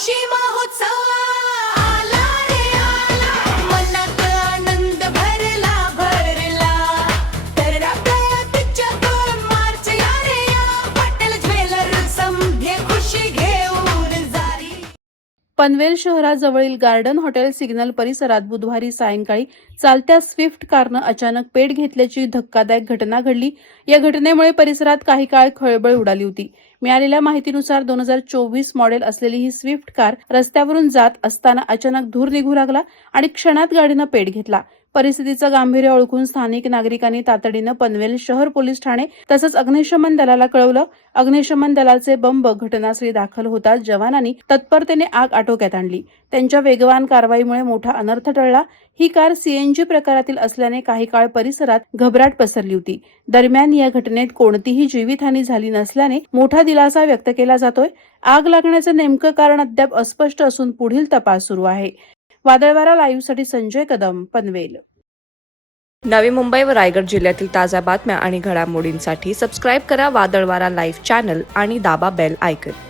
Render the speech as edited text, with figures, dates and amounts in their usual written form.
खुशी महोत्सव आला रे आला, मनात आनंद भरला भरला, तर आपल्या तिच्यावर मार्च या रे या, पटेल ज्वेलर्स समधे खुशी घेऊन जारी. पनवेल शहराजवळील गार्डन हॉटेल सिग्नल परिसरात बुधवारी सायंकाळी चालत्या स्विफ्ट कारनं अचानक पेट घेतल्याची धक्कादायक घटना घडली. या घटनेमुळे परिसरात काही काळ खळबळ उडाली होती. मिळालेल्या माहितीनुसार 2024 मॉडेल असलेली ही स्विफ्ट कार रस्त्यावरून जात असताना अचानक धूर निघू लागला आणि क्षणात गाडीनं पेट घेतला. परिस्थितीचं गांभीर्य ओळखून स्थानिक नागरिकांनी तातडीनं पनवेल शहर पोलीस ठाणे तसंच अग्निशमन दलाला कळवलं. अग्निशमन दलाचे बंब घटनास्थळी दाखल होताच जवानांनी तत्परतेने आग आटोक्यात आणली. त्यांच्या वेगवान कारवाईमुळे मोठा अनर्थ टळला. ही कार सीएनजी प्रकारातील असल्याने काही काळ परिसरात घबराट पसरली होती. दरम्यान या घटनेत कोणतीही जीवितहानी झाली नसल्याने मोठा दिलासा व्यक्त केला जातोय. आग लागण्याचं नेमकं कारण अद्याप अस्पष्ट असून पुढील तपास सुरू आहे. वादळवारा लाईव्हसाठी संजय कदम, पनवेल. नवी मुंबई व रायगड जिल्ह्यातील ताज्या बातम्या आणि घडामोडींसाठी सबस्क्राईब करा वादळवारा लाईव्ह चॅनल आणि दाबा बेल आयकॉन.